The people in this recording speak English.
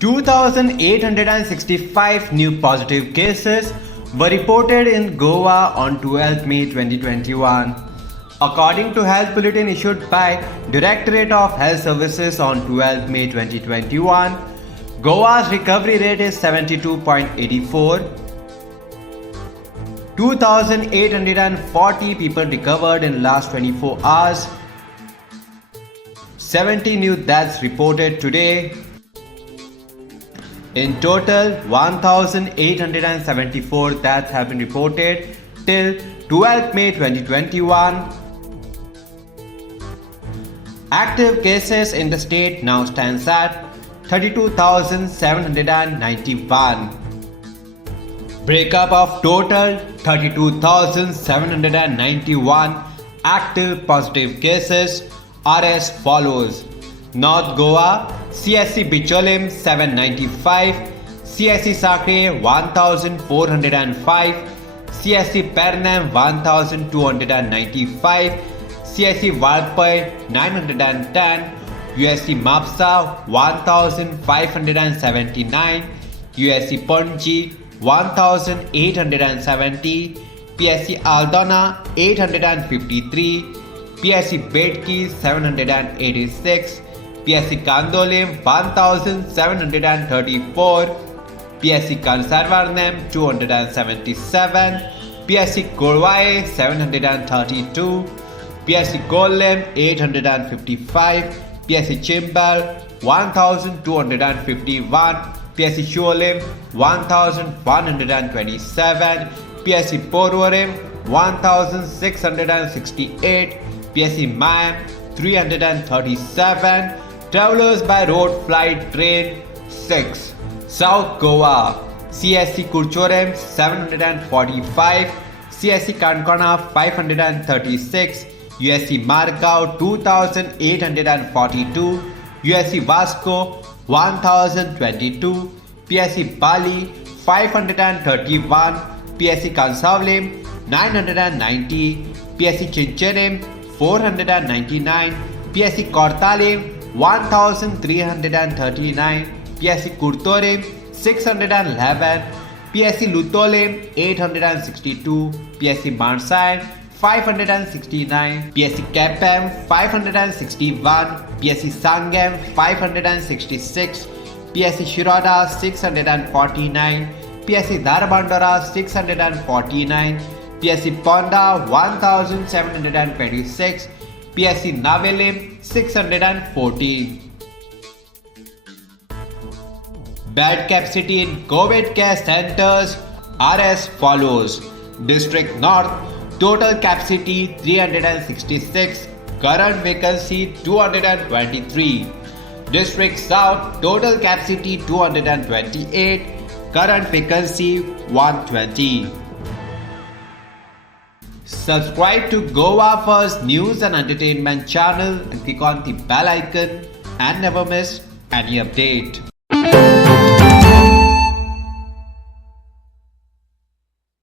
2,865 new positive cases were reported in Goa on 12 May 2021. According to Health Bulletin issued by Directorate of Health Services on 12 May 2021, Goa's recovery rate is 72.84. 2,840 people recovered in last 24 hours. 70 new deaths reported today. In total, 1,874 deaths have been reported till 12 May 2021. Active cases in the state now stands at 32,791. Breakup of total 32,791 active positive cases are as follows. North Goa, CSC Bicholim 795, CSC Sakre 1405, CSC Pernam 1295, CSC Valpai 910, USC Mapsa 1579, USC Panji 1870, PSC Aldona 853, PSC Bedki 786, PSC Kandolim 1734, PSC Kansarvarnem 277, PSC Korwai 732, PSC Golem 855, PSC Chimbal 1251, PSC Shuolim 1127, PSC Porvorim 1668, PSC Mayam 337, Travelers by road, flight, train 6. South Goa, CSC Kurchorem 745, CSC Kankana 536, USC Margao 2842, USC Vasco 1022, PSC Bali 531, PSC Kansavlim 990, PSC Chincherim 499, PSC Kortalim 1339, PSC Kurtorim 611, PSC Lutolim 862, PSC Marsain 569, PSC Kepem 561, PSC Sangam 566, PSC Shiroda 649, PSC Dharbandara 649, PSC Ponda 1726, PSC Navelim 614. Bed capacity in COVID care centers are as follows. District North, total capacity 366, current vacancy 223. District South, total capacity 228, current vacancy 120. Subscribe to Goa First News and Entertainment channel and click on the bell icon and never miss any update.